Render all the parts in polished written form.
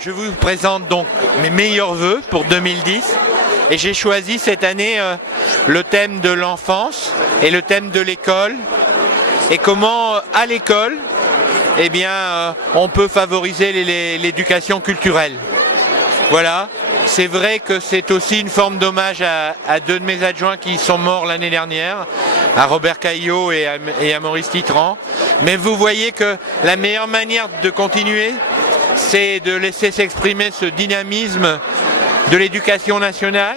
Je vous présente donc mes meilleurs vœux pour 2010 et j'ai choisi cette année le thème de l'enfance et le thème de l'école et comment à l'école on peut favoriser l'éducation culturelle. Voilà, c'est vrai que c'est aussi une forme d'hommage à deux de mes adjoints qui sont morts l'année dernière, à Robert Caillot et à Maurice Titran. Mais vous voyez que la meilleure manière de continuer, c'est de laisser s'exprimer ce dynamisme de l'éducation nationale,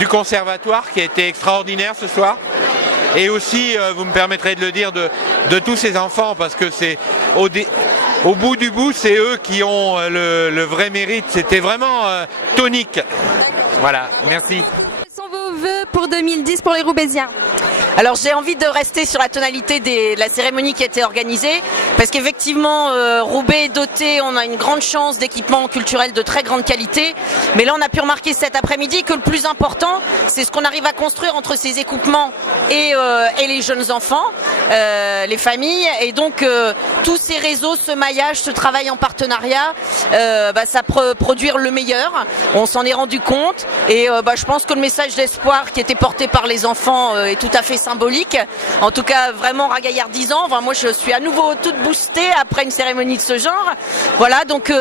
du conservatoire qui a été extraordinaire ce soir, et aussi, vous me permettrez de le dire, de tous ces enfants, parce que c'est au bout du bout, c'est eux qui ont le vrai mérite. C'était vraiment tonique. Voilà, merci. Quels sont vos vœux pour 2010 pour les Roubaisiens ? Alors j'ai envie de rester sur la tonalité de la cérémonie qui a été organisée, parce qu'effectivement Roubaix est doté, on a une grande chance d'équipements culturels de très grande qualité, mais là on a pu remarquer cet après-midi que le plus important c'est ce qu'on arrive à construire entre ces équipements et les jeunes enfants, les familles, et donc tous ces réseaux, ce maillage, ce travail en partenariat, ça peut produire le meilleur, on s'en est rendu compte, et je pense que le message d'espoir qui était porté par les enfants est tout à fait symbolique, en tout cas vraiment ragaillardisant. Enfin, moi je suis à nouveau toute boostée après une cérémonie de ce genre. Voilà, donc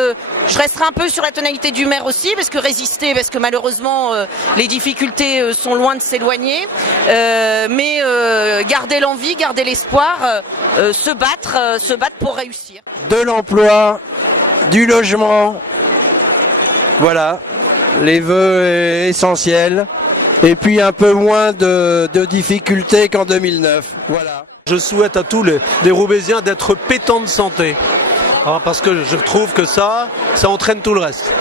je resterai un peu sur la tonalité du maire aussi, parce que malheureusement les difficultés sont loin de s'éloigner, mais garder l'envie, garder l'espoir, se battre pour réussir. De l'emploi, du logement, voilà, les vœux essentiels. Et puis un peu moins de difficultés qu'en 2009. Voilà. Je souhaite à tous les Roubaisiens d'être pétants de santé. Parce que je trouve que ça entraîne tout le reste.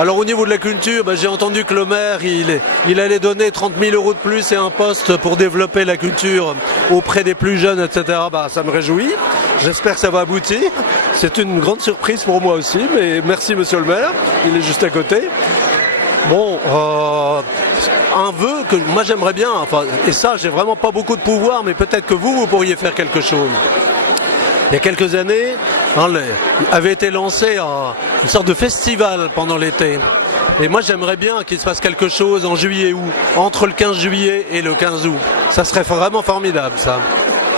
Alors au niveau de la culture, j'ai entendu que le maire il allait donner 30 000 € de plus et un poste pour développer la culture auprès des plus jeunes, etc. Ça me réjouit. J'espère que ça va aboutir. C'est une grande surprise pour moi aussi, mais merci monsieur le maire, il est juste à côté. Bon, un vœu que moi j'aimerais bien, et ça j'ai vraiment pas beaucoup de pouvoir, mais peut-être que vous pourriez faire quelque chose. Il y a quelques années, avait été lancé une sorte de festival pendant l'été. Et moi j'aimerais bien qu'il se passe quelque chose en juillet-août, entre le 15 juillet et le 15 août. Ça serait vraiment formidable ça.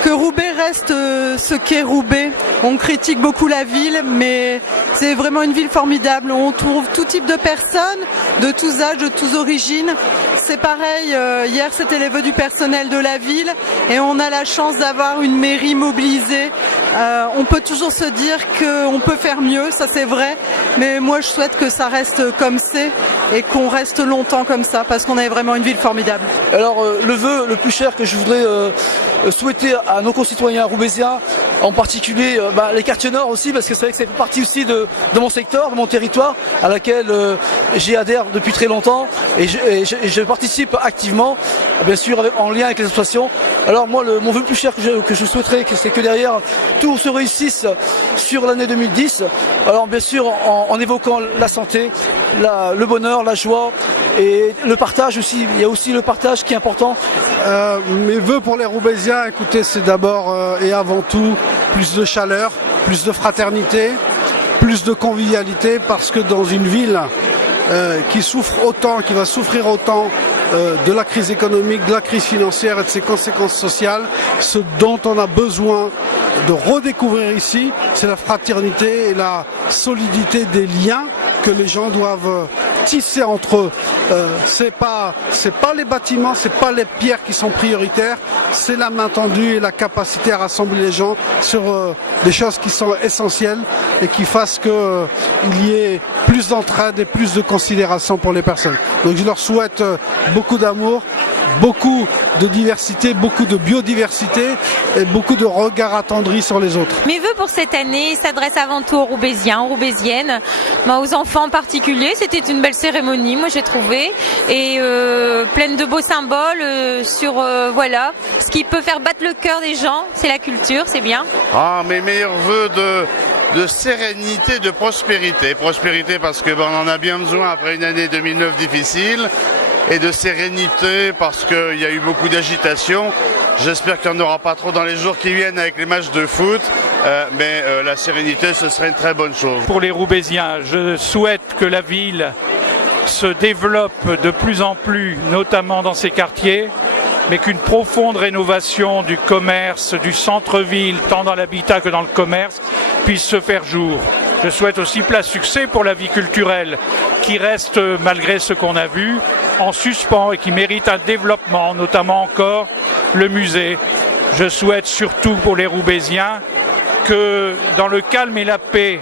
Que Roubaix reste ce qu'est Roubaix. On critique beaucoup la ville, mais c'est vraiment une ville formidable. On trouve tout type de personnes, de tous âges, de tous origines. C'est pareil, hier c'était les vœux du personnel de la ville et on a la chance d'avoir une mairie mobilisée. On peut toujours se dire qu'on peut faire mieux, ça c'est vrai, mais moi je souhaite que ça reste comme c'est et qu'on reste longtemps comme ça, parce qu'on est vraiment une ville formidable. Alors le vœu le plus cher que je voudrais souhaiter à nos concitoyens roubaisiens, en particulier les quartiers nord aussi, parce que c'est vrai que ça fait partie aussi de mon secteur, de mon territoire, à laquelle j'y adhère depuis très longtemps et je participe activement, bien sûr en lien avec les associations. Alors moi mon vœu le plus cher que je souhaiterais, c'est que derrière tout se réussisse sur l'année 2010. Alors bien sûr en évoquant la santé, le bonheur, la joie et le partage aussi. Il y a aussi le partage qui est important. Mes vœux pour les Roubaisiens, écoutez, c'est d'abord et avant tout plus de chaleur, plus de fraternité, plus de convivialité, parce que dans une ville qui souffre autant, qui va souffrir autant de la crise économique, de la crise financière et de ses conséquences sociales, ce dont on a besoin de redécouvrir ici, c'est la fraternité et la solidité des liens que les gens doivent tisser entre eux. C'est pas les bâtiments, c'est pas les pierres qui sont prioritaires, c'est la main tendue et la capacité à rassembler les gens sur des choses qui sont essentielles et qui fassent qu'il y ait plus d'entraide et plus de considération pour les personnes. Donc je leur souhaite beaucoup d'amour, beaucoup de diversité, beaucoup de biodiversité et beaucoup de regards attendris sur les autres. Mes vœux pour cette année s'adressent avant tout aux Roubaisiens, aux Roubaisiennes, aux enfants en particulier. C'était une belle cérémonie, moi j'ai trouvé, et pleine de beaux symboles sur ce qui peut faire battre le cœur des gens, c'est la culture, c'est bien. Mes meilleurs vœux de sérénité, de prospérité. Prospérité parce que on en a bien besoin après une année 2009 difficile, et de sérénité parce qu'il y a eu beaucoup d'agitation. J'espère qu'il n'y en aura pas trop dans les jours qui viennent avec les matchs de foot, mais la sérénité, ce serait une très bonne chose. Pour les Roubaisiens, je souhaite que la ville se développe de plus en plus, notamment dans ces quartiers, mais qu'une profonde rénovation du commerce, du centre-ville, tant dans l'habitat que dans le commerce, puisse se faire jour. Je souhaite aussi plein succès pour la vie culturelle, qui reste, malgré ce qu'on a vu, en suspens et qui mérite un développement, notamment encore le musée. Je souhaite surtout pour les Roubaisiens que, dans le calme et la paix,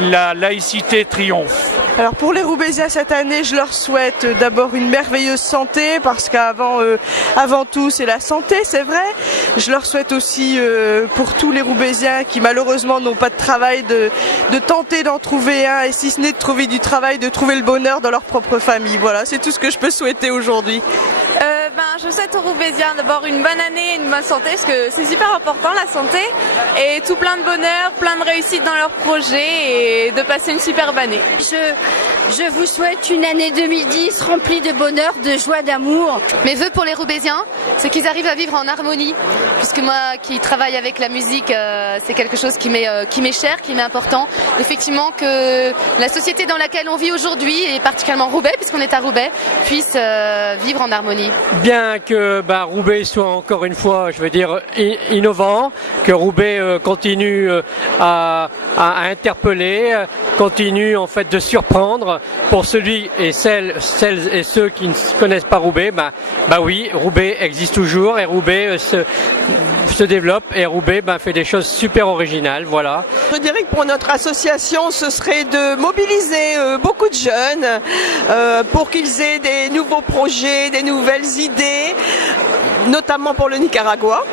la laïcité triomphe. Alors pour les Roubaisiens cette année, je leur souhaite d'abord une merveilleuse santé parce qu'avant avant tout c'est la santé, c'est vrai. Je leur souhaite aussi pour tous les Roubaisiens qui malheureusement n'ont pas de travail de tenter d'en trouver un et si ce n'est de trouver du travail, de trouver le bonheur dans leur propre famille. Voilà, c'est tout ce que je peux souhaiter aujourd'hui. Je souhaite aux Roubaisiens d'abord une bonne année et une bonne santé parce que c'est super important la santé et tout plein de bonheur, plein de réussite dans leurs projets et de passer une superbe année. Je vous souhaite une année 2010 remplie de bonheur, de joie, d'amour. Mes vœux pour les Roubaisiens, c'est qu'ils arrivent à vivre en harmonie puisque moi qui travaille avec la musique, c'est quelque chose qui m'est cher, qui m'est important. Effectivement que la société dans laquelle on vit aujourd'hui et particulièrement Roubaix puisqu'on est à Roubaix puisse vivre en harmonie. Bien que Roubaix soit encore une fois, je veux dire, innovant, que Roubaix continue à interpeller, continue en fait de surprendre pour celui et celles et ceux qui ne connaissent pas Roubaix. Oui, Roubaix existe toujours et Roubaix se développe et Roubaix fait des choses super originales, voilà. Je dirais que pour notre association, ce serait de mobiliser beaucoup de jeunes pour qu'ils aient des nouveaux projets, des nouvelles idées, notamment pour le Nicaragua.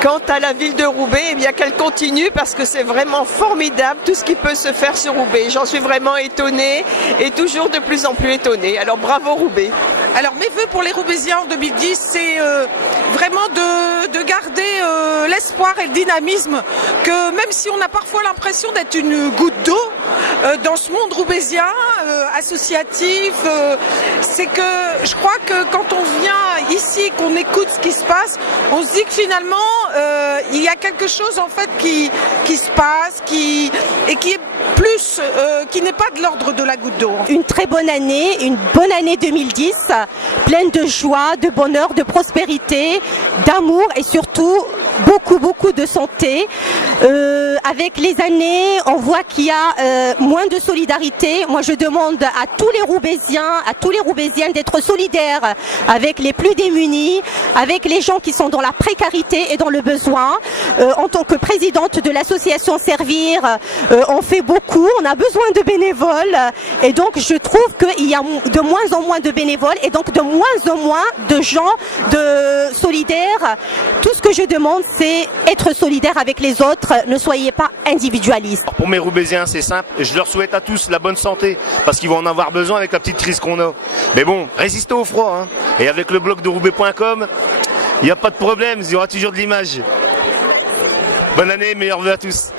Quant à la ville de Roubaix, eh bien qu'elle continue parce que c'est vraiment formidable tout ce qui peut se faire sur Roubaix. J'en suis vraiment étonnée et toujours de plus en plus étonnée. Alors bravo Roubaix. Alors mes vœux pour les Roubaisiens en 2010, c'est vraiment de garder l'espoir et le dynamisme, que même si on a parfois l'impression d'être une goutte d'eau dans ce monde roubaisien, associatif, c'est que je crois que quand on vient ici, qu'on écoute ce qui se passe, on se dit que finalement il y a quelque chose en fait qui se passe, qui est plus, qui n'est pas de l'ordre de la goutte d'eau. Une très bonne année, une bonne année 2010, pleine de joie, de bonheur, de prospérité, d'amour et surtout beaucoup de santé. Avec les années, on voit qu'il y a moins de solidarité. Moi, je demande à tous les Roubaisiens, à tous les Roubaisiennes d'être solidaires avec les plus démunis, avec les gens qui sont dans la précarité et dans le besoin. En tant que présidente de l'association Servir, on fait beaucoup, on a besoin de bénévoles et donc je trouve qu'il y a de moins en moins de bénévoles et donc de moins en moins de gens solidaires. Tout ce que je demande, c'est être solidaire avec les autres, ne soyez pas individualistes. Pour mes Roubaisiens, c'est simple, je leur souhaite à tous la bonne santé, parce qu'ils vont en avoir besoin avec la petite crise qu'on a. Mais bon, résistez au froid, hein. Et avec le blog de roubaix.com, il n'y a pas de problème, il y aura toujours de l'image. Bonne année, meilleurs vœux à tous.